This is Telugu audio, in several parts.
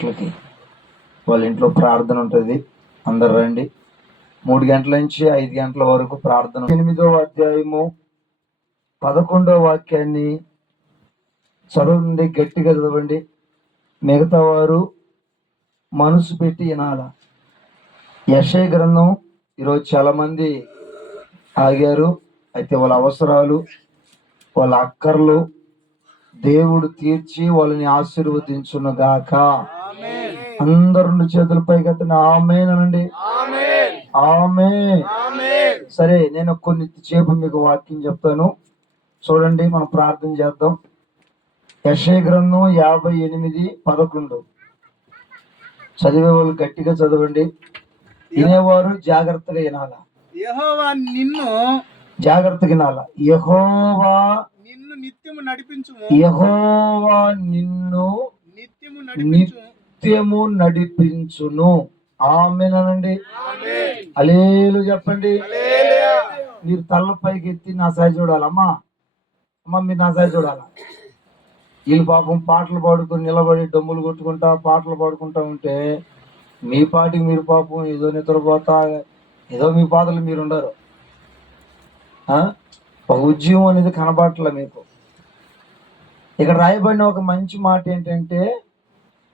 గంటలకి వాళ్ళ ఇంట్లో ప్రార్థన ఉంటుంది. అందరు రండి. మూడు గంటల నుంచి ఐదు గంటల వరకు ప్రార్థన ఎనిమిదో అధ్యాయము పదకొండో వాక్యాన్ని చదవండి గట్టిగా చదవండి. మిగతా వారు మనసు పెట్టి వినాల. యశయ గ్రంథం ఈరోజు చాలా మంది ఆగారు. అయితే వాళ్ళ అవసరాలు వాళ్ళ అక్కర్లు దేవుడు తీర్చి వాళ్ళని ఆశీర్వదించును గాక అందరు రెండు చేతుల పైకి ఎత్తండి ఆమెనండి ఆమె సరే నేను కొన్ని చేపు మీకు వాక్యం చెప్తాను. చూడండి మనం ప్రార్థన చేద్దాం. యశయ గ్రంథం యాభై ఎనిమిది పదకొండు. చదివే వాళ్ళు గట్టిగా చదవండి. వినేవారు జాగ్రత్తగా వినాల? యెహోవా నిన్ను జాగ్రత్తగా వినాల? యహోవా నిన్ను నిత్యము నడిపించుము. యహోవా నిన్ను నిత్యము నడిపించు నిత్యము నడిపించును. ఆమెనండి. అలేలు చెప్పండి. మీరు తల్ల పైకి ఎత్తి నా సాయి చూడాలి అమ్మా? మీరు నా సాయి చూడాలా? వీళ్ళు పాపం పాటలు పాడుకొని నిలబడి డమ్ములు కొట్టుకుంటా పాటలు పాడుకుంటా ఉంటే మీ పాటికి మీరు పాపం ఏదో నిద్రపోతా ఏదో మీ పాటలు మీరు ఉండరు? ఒక ఉద్యమం అనేది కనబడట్లే మీకు. ఇక్కడ రాయబడిన ఒక మంచి మాట ఏంటంటే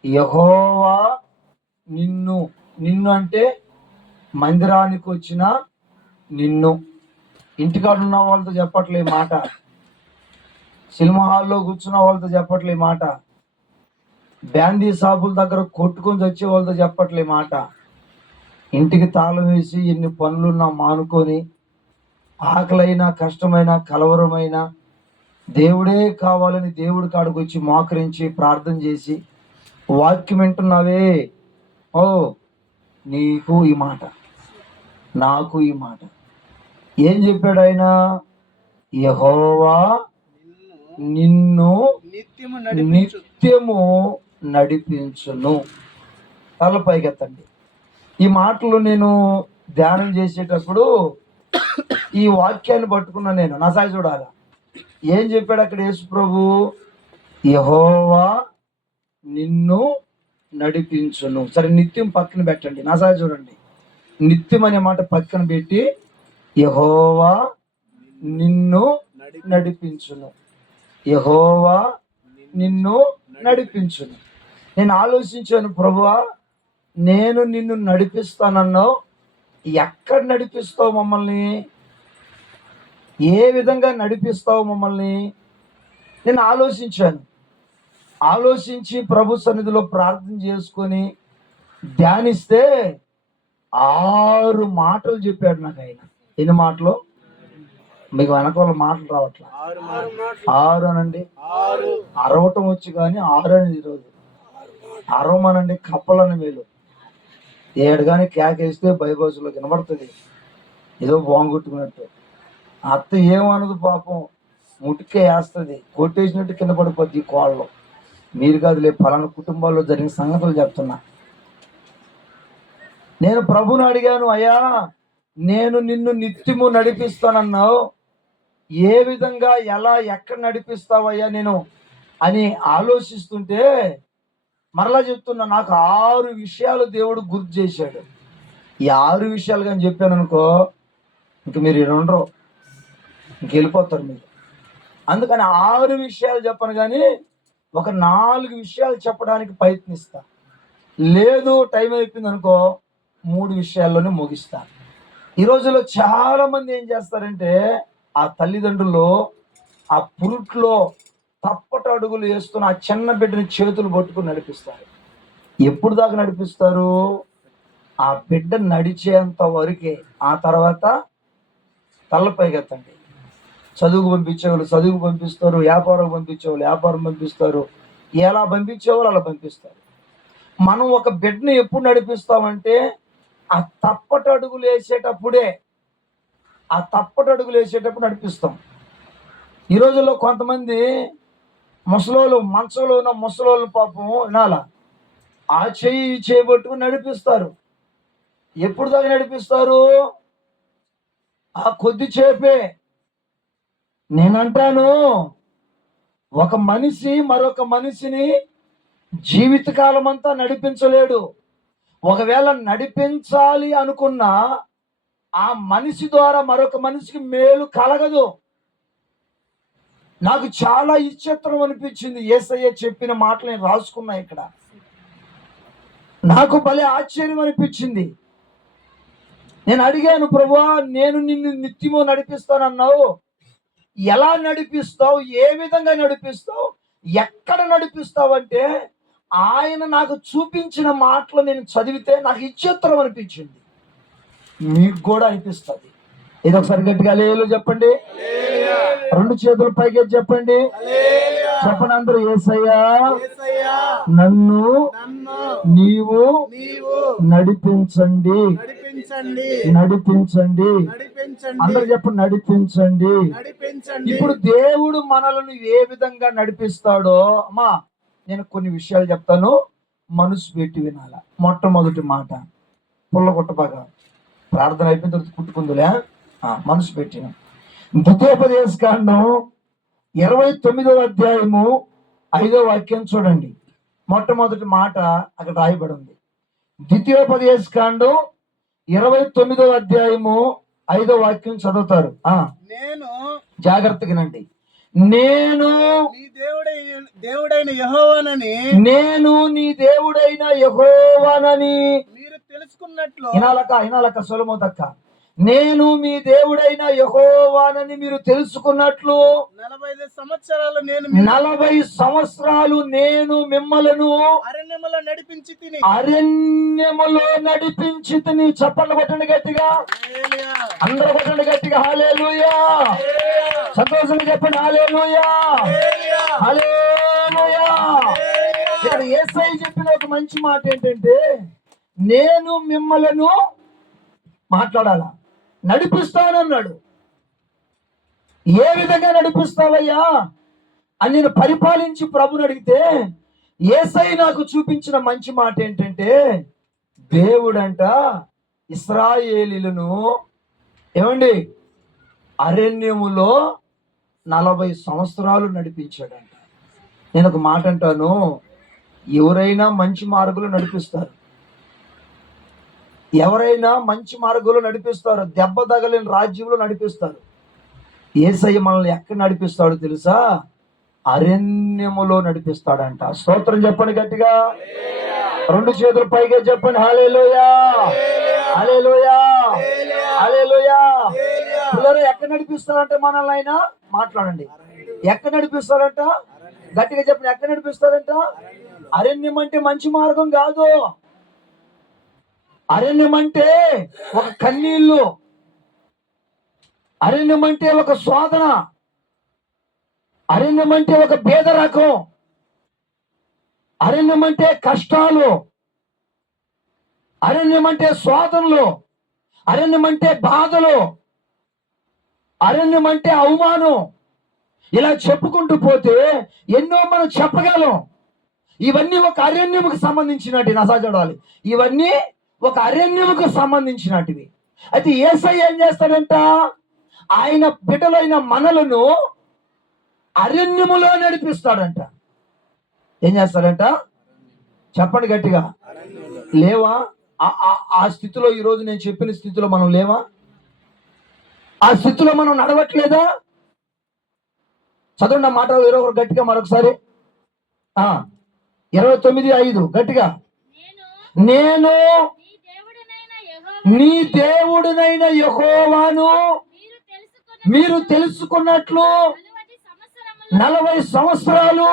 యహోవా నిన్ను నిన్ను అంటే మందిరానికి వచ్చిన నిన్ను. ఇంటికాడ ఉన్న వాళ్ళతో చెప్పట్లే మాట. సినిమా హాల్లో కూర్చున్న వాళ్ళతో చెప్పట్లే మాట. బ్యాందీ షాపుల దగ్గర కొట్టుకొని వచ్చే వాళ్ళతో చెప్పట్లే మాట. ఇంటికి తాళం వేసి ఎన్ని పనులున్నా మానుకొని ఆకలైనా కష్టమైన కలవరమైన దేవుడే కావాలని దేవుడి కాడికి వచ్చి మోకరించి ప్రార్థన చేసి వాక్యం వింటున్నావే? ఓ నీకు ఈ మాట. నాకు ఈ మాట. ఏం చెప్పాడు ఆయన యహోవా నిన్ను నిత్యము నడిపించు. నిత్యము నడిపించును. తల పైకెత్తండి. ఈ మాటలు నేను ధ్యానం చేసేటప్పుడు ఈ వాక్యాన్ని పట్టుకున్నా నేను. నా సాయి చూడాల? ఏం చెప్పాడు అక్కడ యేసు ప్రభు యహోవా నిన్ను నడిపించును. సరే నిత్యం పక్కన పెట్టండి. నా సాయి చూడండి. నిత్యం అనే మాట పక్కన పెట్టి యహోవా నిన్ను నడిపించును. యహోవా నిన్ను నడిపించును. నేను ఆలోచించాను ప్రభువా నేను నిన్ను నడిపిస్తానన్నావు. ఎక్కడ నడిపిస్తావు మమ్మల్ని? ఏ విధంగా నడిపిస్తావు మమ్మల్ని? నేను ఆలోచించాను. ఆలోచించి ప్రభు సన్నిధిలో ప్రార్థన చేసుకొని ధ్యానిస్తే ఆరు మాటలు చెప్పాడు నాకు ఆయన. ఎన్ని మాటలు? మీకు వెనకాల మాటలు రావట్లా? ఆరు అనండి. అరవటం వచ్చి కానీ ఆరు అనేది ఈరోజు. అరవమనండి కప్పలని మేలు ఏడు కానీ కేకేస్తే బైబోసులో కనబడుతుంది ఏదో బాగుంటున్నట్టు అత్త ఏమనదు పాపం ముటికే వేస్తుంది కొట్టేసినట్టు కింద పడిపోద్ది కోళ్ళు. మీరు కాదులే ఫలానా కుటుంబాల్లో జరిగిన సంగతులు చెప్తున్నా. నేను ప్రభుని అడిగాను అయ్యా నేను నిన్ను నిత్యము నడిపిస్తానన్నావు. ఏ విధంగా ఎలా ఎక్కడ నడిపిస్తావయ్యా నేను? అని ఆలోచిస్తుంటే మరలా చెప్తున్నా నాకు ఆరు విషయాలు దేవుడు గుర్తు చేశాడు. ఈ ఆరు విషయాలు కానీ చెప్పాను అనుకో ఇంక మీరు ఈడ ఉండరు. ఇంక వెళ్ళిపోతారు మీరు. అందుకని ఆరు విషయాలు చెప్పను కానీ ఒక నాలుగు విషయాలు చెప్పడానికి ప్రయత్నిస్తా. లేదు టైం అయిపోయింది అనుకో మూడు విషయాల్లోనే ముగిస్తా. ఈ రోజుల్లో చాలా మంది ఏం చేస్తారంటే ఆ తల్లిదండ్రులు ఆ పురుట్లో తప్పట అడుగులు వేస్తున్న ఆ చిన్న బిడ్డని చేతులు పట్టుకుని నడిపిస్తారు. ఎప్పుడు దాకా నడిపిస్తారు? ఆ బిడ్డ నడిచేంత వరకే. ఆ తర్వాత తలపైకెత్తండి చదువుకు పంపించేవాళ్ళు చదువుకు పంపిస్తారు వ్యాపారం పంపించేవాళ్ళు వ్యాపారం పంపిస్తారు. ఎలా పంపించేవాళ్ళు అలా పంపిస్తారు. మనం ఒక బిడ్డను ఎప్పుడు నడిపిస్తామంటే ఆ తప్పట అడుగులు వేసేటప్పుడే ఆ తప్పటడుగులు వేసేటప్పుడు నడిపిస్తాం. ఈ రోజుల్లో కొంతమంది ముసలోళ్ళు మనసులో ఉన్న ముసలోళ్ళు పాపం వినాల? ఆ ఈ చేయి పట్టుకుని నడిపిస్తారు. ఎప్పుడు దాకా నడిపిస్తారు? ఆ కొద్ది చేపే నేనంటాను ఒక మనిషి మరొక మనిషిని జీవితకాలం అంతా నడిపించలేడు. ఒకవేళ నడిపించాలి అనుకున్నా ఆ మనిషి ద్వారా మరొక మనిషికి మేలు కలగదు. నాకు చాలా ఇచ్చత్రం అనిపించింది. ఏసయ్య చెప్పిన మాటలు నేను రాసుకున్నా ఇక్కడ. నాకు భలే ఆశ్చర్యం అనిపించింది. నేను అడిగాను ప్రభా నేను నిన్ను నిత్యమో నడిపిస్తానన్నావు. ఎలా నడిపిస్తావు ఏ విధంగా నడిపిస్తావు ఎక్కడ నడిపిస్తావు అంటే ఆయన నాకు చూపించిన మాటలు నేను చదివితే నాకు ఇచ్చేత్తరం అనిపించింది. మీకు కూడా అనిపిస్తుంది. ఇది ఒకసారి గట్టిగా లేలు చెప్పండి. రెండు చేతులు పైకి చెప్పండి. చెప్పండి అందరూ ఏసయ్యా. యేసయ్యా, నన్ను నీవు నడిపించండి. నడిపించండి. అందరూ చెప్పండి నడిపించండి. ఇప్పుడు దేవుడు మనలను ఏ విధంగా నడిపిస్తాడో అమ్మా నేను కొన్ని విషయాలు చెప్తాను. మనసు పెట్టి వినాల? మొట్టమొదటి మాట పుల్లగొట్టబాగా ప్రార్థన అయిపోయిన తర్వాత కుట్టుకుందులే. మనసు పెట్టిన. ద్వితీయోపదేశ కాండం ఇరవై తొమ్మిదవ అధ్యాయము ఐదో వాక్యం చూడండి. మొట్టమొదటి మాట అక్కడ రాయబడి ఉంది ద్వితీయోపదేశ కాండం ఇరవై తొమ్మిదవ అధ్యాయము ఐదో వాక్యం చదువుతారు. ఆ నేను జాగ్రత్తగానండి నేను నీ దేవుడైన దేవుడైన యెహోవానని నేను నీ దేవుడైన యహోవానని మీరు తెలుసుకున్నట్లు ఇనాలక ఇనాలక సొలమోదక్క. నేను మీ దేవుడైన యహోవానని మీరు తెలుసుకున్నట్లు నలభై సంవత్సరాలు నేను నలభై సంవత్సరాలు నేను మిమ్మలను అరణ్యములో నడిపించి తిని. అరణ్యములో నడిపించి తిని. చప్పట్లు కొట్టండి గట్టిగా. అందరూ కొట్టండి గట్టిగా. హాలేలుయా సంతోషంగా చెప్పండి. Hallelujah hallelujah. హల్లెలూయా. ఇక్కడ యేసయ్య చెప్పిన ఒక మంచి మాట ఏంటంటే నేను మిమ్మలను మాట్లాడాలా? నడిపిస్తానన్నాడు. ఏ విధంగా నడిపిస్తావయ్యా? అని నేను పరిపాలించి ప్రభుని అడిగితే ఏసై నాకు చూపించిన మంచి మాట ఏంటంటే దేవుడంట ఇస్రాయేలీలను ఏమండి? అరణ్యములో నలభై సంవత్సరాలు నడిపించాడంట. నేను ఒక మాట అంటాను ఎవరైనా మంచి మార్గంలో నడిపిస్తారు. ఎవరైనా మంచి మార్గంలో నడిపిస్తారు దెబ్బ తగలేని రాజ్యంలో నడిపిస్తారు. ఏసయ్య మనల్ని ఎక్కడ నడిపిస్తాడో తెలుసా? అరణ్యములో నడిపిస్తాడంట. స్తోత్రం చెప్పండి గట్టిగా. రెండు చేతులు పైగా చెప్పండి. హాలేలోయా హాలేలోయా హాలేలోయా పిల్లలు ఎక్కడ నడిపిస్తాడంటే మనల్ని ఆయన? మాట్లాడండి. ఎక్కడ నడిపిస్తాడంట? గట్టిగా చెప్పండి. ఎక్కడ నడిపిస్తాడంట? అరణ్యం అంటే మంచి మార్గం కాదు. అరణ్యం అంటే ఒక కన్నీళ్ళు. అరణ్యం అంటే ఒక శోధన అరణ్యం అంటే ఒక భేదరకం. అరణ్యం అంటే కష్టాలు. అరణ్యం అంటే శోధనలు అరణ్యం అంటే బాధలు. అరణ్యం అంటే అవమానం. ఇలా చెప్పుకుంటూ పోతే ఎన్నో మనం చెప్పగలం. ఇవన్నీ ఒక అరణ్యముకు సంబంధించినట్టు నసా చూడాలి ఇవన్నీ ఒక అరణ్యముకు సంబంధించినటివి. అయితే ఏసై ఏం చేస్తాడంట? ఆయన బిడ్డలైన మనలను అరణ్యములో నడిపిస్తాడంట. ఏం చేస్తాడంట? చెప్పండి గట్టిగా. లేవా? ఆ- స్థితిలో ఈరోజు నేను చెప్పిన స్థితిలో మనం లేవా? ఆ స్థితిలో మనం నడవట్లేదా? చదవండి ఆ మాట ఇరవై ఒకటి గట్టిగా మరొకసారి. ఇరవై తొమ్మిది ఐదు గట్టిగా. నేను నీ దేవుడనైన యహోవాను మీరు తెలుసుకున్న మీరు తెలుసుకున్నట్లు నలభై సంవత్సరాలు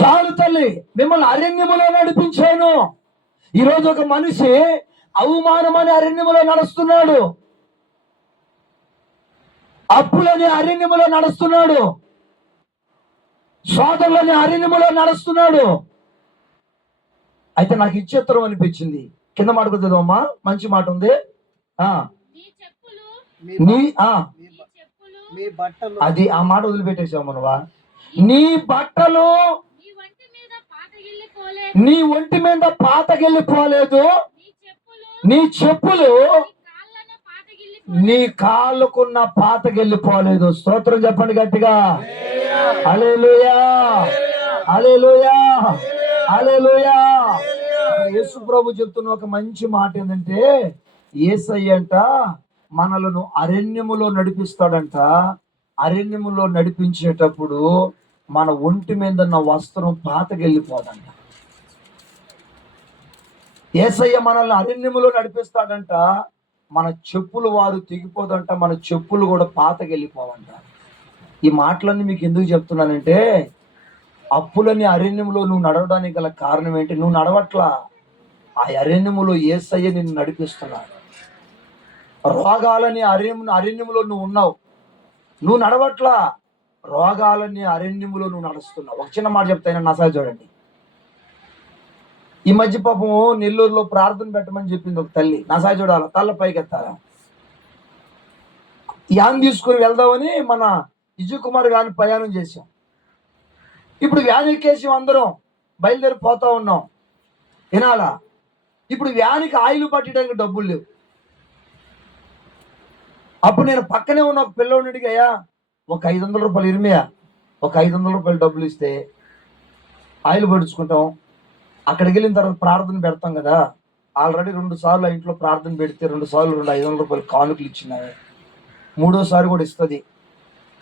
చాలు తల్లి మిమ్మల్ని అరణ్యములో నడిపించాను. ఈరోజు ఒక మనిషి అవమానమని అరణ్యములో నడుస్తున్నాడు. అప్పులని అరణ్యములో నడుస్తున్నాడు. సోదరులని అరణ్యములో నడుస్తున్నాడు. అయితే నాకు ఇచ్చేత్తరం అనిపించింది. కింద మాట కుదరదమ్మా మంచి మాట ఉంది. ఆ. నీ చెప్పులు. మీ నీ ఆ. మీ నీ బ- చెప్పులు. మీ బట్టలు. అది ఆ మాట వదిలిపెట్టేసావు మనవా. నీ బట్టలు. నీ వంటి మీద పాతగిల్లిపోలేదు. నీ ఒంటి మీద పాతకెళ్ళిపోలేదు నీ చెప్పులు. నీ చెప్పులు. నీ కాళ్ళను పాతగిల్లిపోలేదు. నీ కాళ్ళకున్న పాతకెళ్ళిపోలేదు స్తోత్రం చెప్పండి గట్టిగా. హల్లెలూయా. హల్లెలూయా. హల్లెలూయా. యేసు ప్రభు చెప్తున్న ఒక మంచి మాట ఏంటంటే ఏసయ్య అంట మనలను అరణ్యములో నడిపిస్తాడంట. అరణ్యములో నడిపించేటప్పుడు మన ఒంటి మీద ఉన్న వస్త్రం పాతకెళ్ళిపోదంట. ఏసయ్య మనల్ని అరణ్యములో నడిపిస్తాడంట. మన చెప్పులు వారు తెగిపోదంట. మన చెప్పులు కూడా పాతకెళ్ళిపోవంట. ఈ మాటలన్నీ మీకు ఎందుకు చెప్తున్నానంటే అప్పులని అరణ్యంలో నువ్వు నడవడానికి గల కారణం ఏంటి? నువ్వు నడవట్లా? ఆ అరణ్యములో ఏసయ్య నిన్ను నడిపిస్తున్నాడు. రోగాలని అరణ్యం అరణ్యములో నువ్వు ఉన్నావు. నువ్వు నడవట్లా? రోగాలని అరణ్యములో నువ్వు నడుస్తున్నావు. ఒక చిన్న మాట చెప్తాను నా చూడండి. ఈ మధ్య పాపం నెల్లూరులో ప్రార్థన పెట్టమని చెప్పింది ఒక తల్లి. నా చూడాలా చూడాలి? తల్ల పైకి యాన్ తీసుకుని వెళ్దామని మన విజయ్ కుమార్ గారిని ప్రయాణం చేశాం. ఇప్పుడు వ్యాన్ ఎక్కేసి అందరం బయలుదేరి పోతా ఉన్నాం. వినాలా? ఇప్పుడు వ్యానికి ఆయిల్ పట్టడానికి డబ్బులు లేవు. అప్పుడు నేను పక్కనే ఉన్న ఒక పిల్లవాడిని అడిగాయా ఒక ఐదు వందల రూపాయలు ఇరిమయా ఒక ఐదు వందల రూపాయలు డబ్బులు ఇస్తే ఆయిల్ పడుచుకుంటాం. అక్కడికి వెళ్ళిన తర్వాత ప్రార్థన పెడతాం కదా. ఆల్రెడీ రెండు సార్లు ఇంట్లో ప్రార్థన పెడితే రెండు సార్లు రెండు ఐదు వందల రూపాయలు కానుకలు ఇచ్చినాయి మూడోసారి కూడా ఇస్తుంది.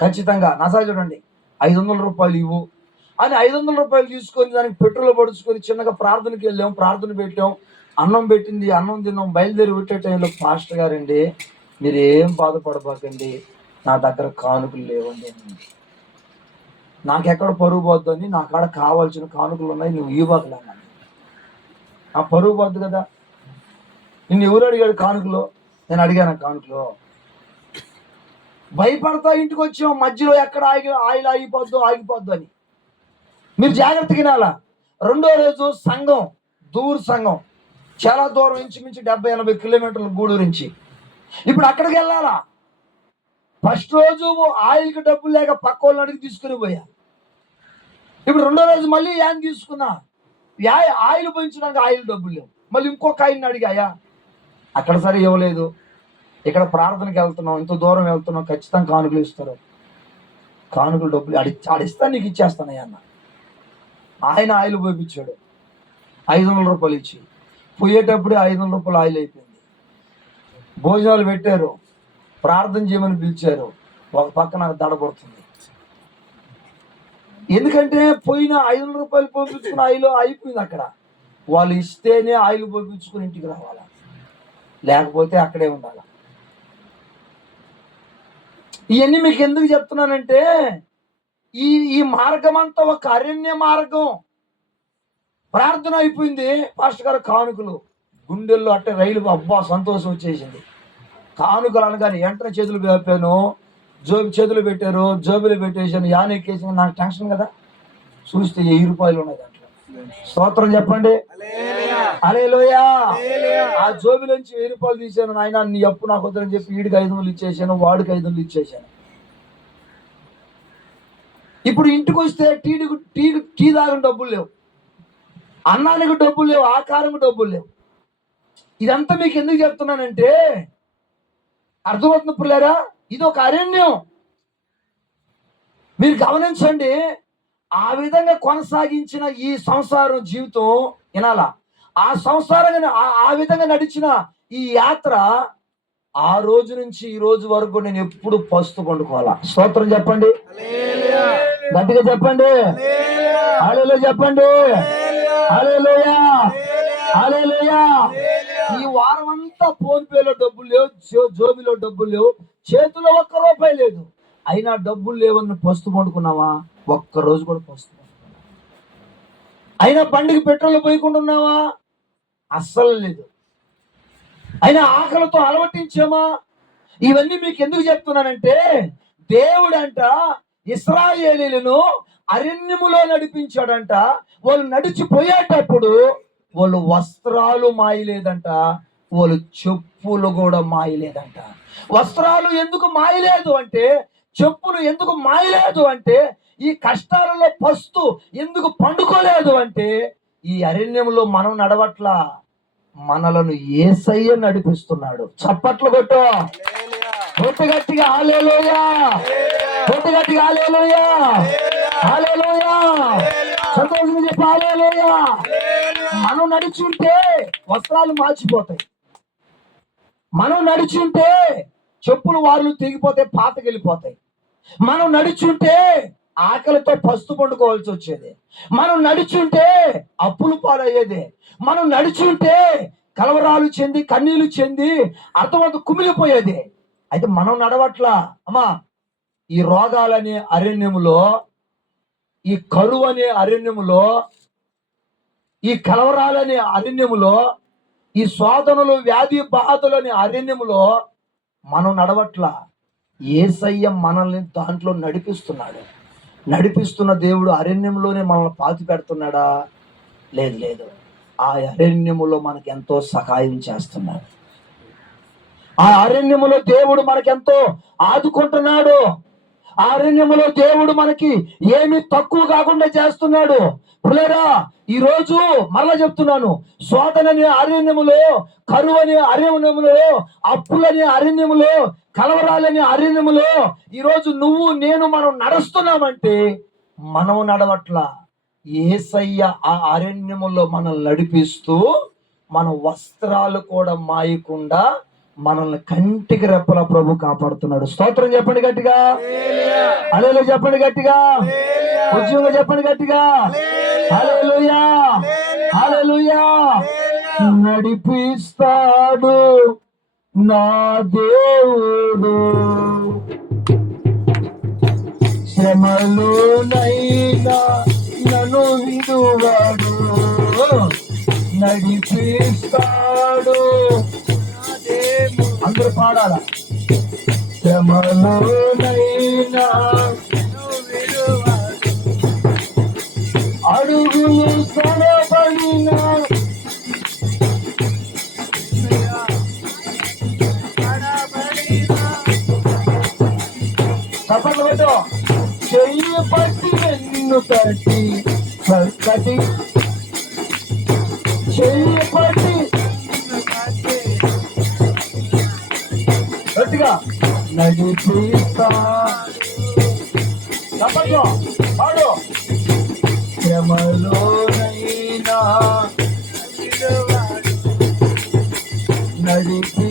ఖచ్చితంగా నసా చూడండి. ఐదు వందల రూపాయలు ఇవ్వు. అని ఐదు వందల రూపాయలు తీసుకొని దానికి పెట్రోల్ పడుచుకొని చిన్నగా ప్రార్థనకి వెళ్ళాం. ప్రార్థన పెట్టాం. అన్నం పెట్టింది అన్నం తిన్నాం బయలుదేరి పెట్టే టైంలో పాస్టర్ గారండి మీరు ఏం బాధపడబాకండి నా దగ్గర కానుకలు లేవండి నాకెక్కడ పరుగు పోద్దని నా కాడ కావాల్సిన కానుకలు ఉన్నాయి నువ్వు ఇవ్వకలేమని ఆ పరుగు పోద్దు కదా. నిన్ను ఎవరు అడిగాడు కానుకలో? నేను అడిగాను కానుకలో. భయపడతా ఇంటికి వచ్చాం మధ్యలో ఎక్కడ ఆగి ఆయిల్ ఆగిపోద్దు ఆగిపోద్దు అని. మీరు జాగ్రత్తగా వినాలా? రెండో రోజు సంఘం దూర్ సంఘం. చాలా దూరం ఇంచుమించు డెబ్బై ఎనభై కిలోమీటర్ల గూడూరు నుంచి. ఇప్పుడు అక్కడికి వెళ్ళాలా? ఫస్ట్ రోజు ఆయిల్కి డబ్బులు లేక పక్క వాళ్ళని అడిగి తీసుకుని పోయా. ఇప్పుడు రెండో రోజు మళ్ళీ యాన్ తీసుకున్నా. యా ఆయిల్ పోయించడానికి ఆయిల్ డబ్బులు లేవు. మళ్ళీ ఇంకొక ఆయిల్ని అడిగాయా? అక్కడ సరే ఇవ్వలేదు. ఇక్కడ ప్రార్థనకి వెళ్తున్నాం ఇంత దూరం వెళ్తున్నాం ఖచ్చితంగా కానుకలు ఇస్తారు. కానుకలు డబ్బులు అడి ఆడిస్తా నీకు ఇచ్చేస్తానయ్యా అన్న. ఆయన ఆయిల్ పోయించాడు ఐదు వందల రూపాయలు ఇచ్చి. పోయేటప్పుడే ఐదు వందల రూపాయలు ఆయిల్ అయిపోయింది. భోజనాలు పెట్టారు. ప్రార్థన చేయమని పిలిచారు. ఒక పక్క నాకు దడబడుతుంది ఎందుకంటే పోయిన ఐదు వందల రూపాయలు పంపించుకున్న ఆయిల్ అయిపోయింది అక్కడ. వాళ్ళు ఇస్తేనే ఆయిల్ పంపించుకుని ఇంటికి రావాలా. లేకపోతే అక్కడే ఉండాలి. ఇవన్నీ మీకు ఎందుకు చెప్తున్నానంటే ఈ ఈ మార్గం అంతా ఒక అరణ్య మార్గం. ప్రార్థన అయిపోయింది. పాస్టర్ గారు కానుకలు. గుండెల్లో అట్టే రైలు అబ్బా సంతోషం వచ్చేసింది. కానుకలు అనగానే ఎంటర్ చేతులు వేపాను. జోబి చేతులు పెట్టారు. జోబులు పెట్టేసాను యాన్ ఎక్కేసాను నాకు టెన్షన్ కదా. చూస్తే వెయ్యి రూపాయలు ఉన్నాయి దాంట్లో. స్తోత్రం చెప్పండి. అలేలోయా ఆ జోబిలోంచి వెయ్యి రూపాయలు తీసాను నాయన నీ అప్పు నాకు వద్దని చెప్పి వీడికి ఐదు వందలు ఇచ్చేసాను. వాడికి ఐదు వందలు ఇచ్చేసాను. ఇప్పుడు ఇంటికి వస్తే టీ టీ టీ తాగిన డబ్బులు లేవు. అన్నానికి డబ్బులు లేవు ఆకారం డబ్బులు లేవు. ఇదంతా మీకు ఎందుకు చెప్తున్నానంటే అర్థమవుతుంది పిల్లారా? ఇది ఒక అరణ్యం. మీరు గమనించండి ఆ విధంగా కొనసాగించిన ఈ సంసారం జీవితం వినాలా. ఆ సంసారంగా ఆ- విధంగా నడిచిన ఈ యాత్ర ఆ రోజు నుంచి ఈ రోజు వరకు నేను ఎప్పుడు పస్తు పండుకోవాలా. స్తోత్రం చెప్పండి. గట్టిగా చెప్పండి. హల్లెలూయా చెప్పండి. ఈ వారం అంతా ఫోన్ పేలో డబ్బులు లేవు జోబిలో డబ్బులు లేవు చేతిలో ఒక్క రూపాయి లేదు. అయినా డబ్బులు లేవని పస్తు పండుకున్నావా? ఒక్క రోజు కూడా పస్తు. అయినా బండికి పెట్రోల్ పోయకుండా ఉన్నావా? అస్సలు లేదు. అయినా ఆకలితో అలవటించామా? ఇవన్నీ మీకు ఎందుకు చెప్తున్నానంటే దేవుడంట ఇస్రాయేలీలను అరణ్యములో నడిపించాడంట. వాళ్ళు నడిచిపోయేటప్పుడు వాళ్ళు వస్త్రాలు మాయలేదంట. వాళ్ళు చెప్పులు కూడా మాయలేదంట. వస్త్రాలు ఎందుకు మాయలేదు అంటే చెప్పులు ఎందుకు మాయలేదు అంటే ఈ కష్టాలలో పస్తు ఎందుకు పండుకోలేదు అంటే ఈ అరణ్యంలో మనం నడవట్లా. మనలను ఏసయ్య నడిపిస్తున్నాడు. చప్పట్లు కొట్టు. కొట్టు గట్టిగా ఆలేలోయా కొట్టు గట్టిగా ఆలేలోయా ఆలేలోయా మనం నడుచుంటే వస్త్రాలు మార్చిపోతాయి మనం నడుచుంటే చెప్పులు వాళ్ళు తెగిపోతే పాతకెళ్ళిపోతాయి మనం నడుచుంటే ఆకలితో పస్తు పండుకోవాల్సి వచ్చేది. మనం నడుచుంటే అప్పులు పాలయ్యేది. మనం నడుచుంటే కలవరాలు చెంది కన్నీళ్ళు చెంది అర్థమంత కుమిలిపోయేది. అయితే మనం నడవట్లా? అమ్మా ఈ రోగాలనే అరణ్యములో ఈ కరువు అనే అరణ్యములో ఈ కలవరాలనే అరణ్యములో ఈ శోధనలు వ్యాధి బాధలని అరణ్యములో మనం నడవట్ల. ఏసయ్య మనల్ని దాంట్లో నడిపిస్తున్నాడు. నడిపిస్తున్న దేవుడు అరణ్యంలోనే మనల్ని పాతి పెడుతున్నాడా? లేదు లేదు. ఆ అరణ్యములో మనకు ఎంతో సహాయం చేస్తున్నాడు. ఆ అరణ్యములో దేవుడు మనకెంతో ఆదుకుంటున్నాడు. ఆ అరణ్యములో దేవుడు మనకి ఏమి తక్కువ కాకుండా చేస్తున్నాడు. పులేరా ఈ రోజు మరలా చెప్తున్నాను. శోధనని అరణ్యములో కరువు అనే అరణ్యములో అప్పులని అరణ్యములో కలవరాలనే అరణ్యములో ఈ రోజు నువ్వు నేను మనం నడుస్తున్నామంటే మనం నడవట్ల. ఏసయ్య ఆ అరణ్యములో మనల్ని నడిపిస్తూ మన వస్త్రాలు కూడా మాయకుండా మనల్ని కంటికి రెప్పల ప్రభు కాపాడుతున్నాడు. స్తోత్రం చెప్పండి గట్టిగా. అలేలు చెప్పండి గట్టిగా. ఉద్యోగం చెప్పండి గట్టిగా. హల్లెలూయా. హల్లెలూయా. నడిపిస్తాడు నా దేవుడు. శ్రమలోనైనా నన్ను విడువాడు. నడిపిస్తాడు అందరూ పాడాల? శ్రమలోనైనా అడుగులు సడబడిన చప్పట్లు పెట్టు. చెయ్యి పట్టి నిన్ను తట్టి కట్టి చెయ్యి పట్టి నడిపిస్తా చప్పట్లు పాడు శ్రమలోనైనా నడిపి